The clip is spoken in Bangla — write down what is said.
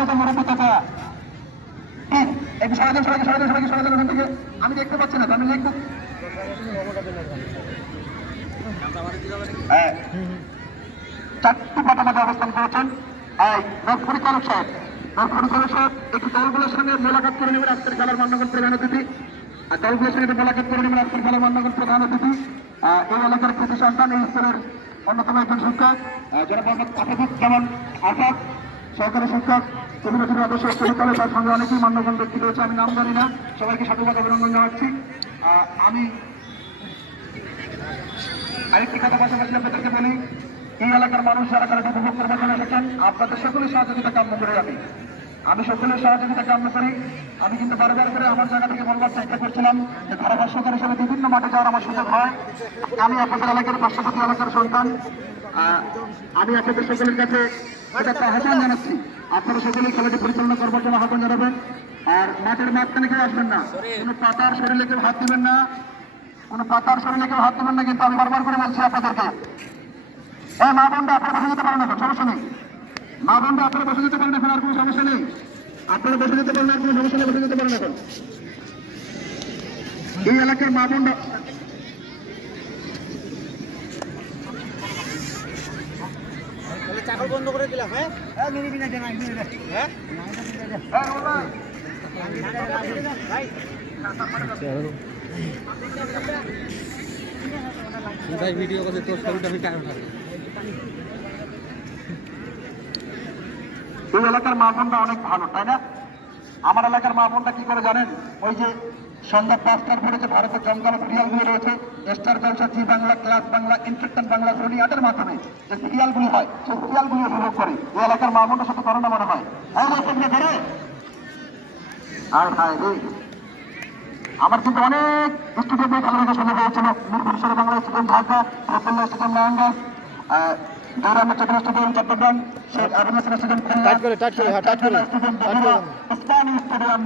কত মুরব্বী চাচা একটু সরাই দেন থেকে। আমি দেখতে পাচ্ছি না, আমি লিখবো। হ্যাঁ, চারটি পাতা মধ্যে অবস্থান করেছেন। পরিচালক সাহেব একটু দলগুলোর সঙ্গে মোলাকাত করে নেবেন আজকের খেলার মান্যগণ প্রধান অতিথি। আর দলগুলোর সঙ্গে মোলাকাত করে নেবেন আজকের খেলার মান্যগণ প্রধান অতিথি। এই এলাকার কৃষি সন্তান, এই স্কুলের অন্যতম একজন শিক্ষক যারা আসাদুক যেমন আসাদ সহকারী শিক্ষক কবিরচুর আদর্শ পরিচালক, তার সঙ্গে অনেকেই মান্যগণ ব্যক্তি রয়েছে, আমি নাম জানি না। সবাইকে সাধুবাদ অভিনন্দন জানাচ্ছি। আমি আরেকটি কথা পাশাপাশি আপনাদেরকে বলি, এই এলাকার মানুষ যারা তারা উপভোগ করবার জন্য এসেছেন, আপনাদের সকলের সহযোগিতা কাম্য করে আমি সকলের সহযোগিতা কাম্য করি। আমি কিন্তু বারবার করে আমার জায়গা থেকে বলবার চেষ্টা করছিলাম যে ধারাভাষ্যকার হিসেবে বিভিন্ন মাঠে যাওয়ার আমার সুযোগ হয়। আমি আপনাদের এলাকার পার্শ্ববর্তী এলাকার সন্তান, আমি আপনাদের সকলের কাছে একটা আহ্বান জানাচ্ছি, আপনারা সকলেই খেলাটি পরিচালনা করবার জন্য আহ্বান জানাবেন। আর মাঠের মাঝখানে কেউ আসবেন না, কোনো পাতার শরীরে কেউ হাত দিবেন না, কোনো পাতার শরীরে কেউ হাত দেবেন না, কিন্তু আমি বারবার করে বলছি আপনাদেরকে। হ্যাঁ, মা বোনরা আপনারা বসে যেতে পারেন এখন, সমস্যা নেই। মা বোনরা আপনারা বসে যেতে পারেন এখন, আর কোনো সমস্যা নেই। আপনারা বসে যেতে পারেন, আর কোনো সমস্যা নেই, বসে যেতে পারেন এখন। এই এলাকার মা বোনরা চাকর বন্ধ করে দিলাম। হ্যাঁ, ভাই ভিডিও করে তোর ছবিটা আমি কেন থাকে। এই এলাকার মা বোনরা অনেক ভালো, তাই না? আমার এলাকার মা বোনরা কি করে জানেন? ওই যে সন্ধ্যা 5টার পরে যে ভারতের জমকালো সিরিয়ালগুলো রয়েছে, Star Jalsha, Zee Bangla, Colors Bangla, infection Bangla, Sony আটের মাধ্যমে যে সিরিয়ালগুলি হয়, সেই সিরিয়ালগুলি উপভোগ করে এই এলাকার মা বোনটার সাথে করোনা মনে হয়। আমার কিন্তু অনেক স্টুডেন্টের খেলা দেখা সুযোগ হয়েছিল। মিরপুর বাংলা স্টুডেন্ট ঢাকা, প্রফুল্লা স্টুডেন্ট নারায়ণগঞ্জ, দৌরান্ন Chittagong stadium Chittagong, Sheikh Abul Hasan stadium Khulna, stadium ইসলামী স্টেডিয়াম।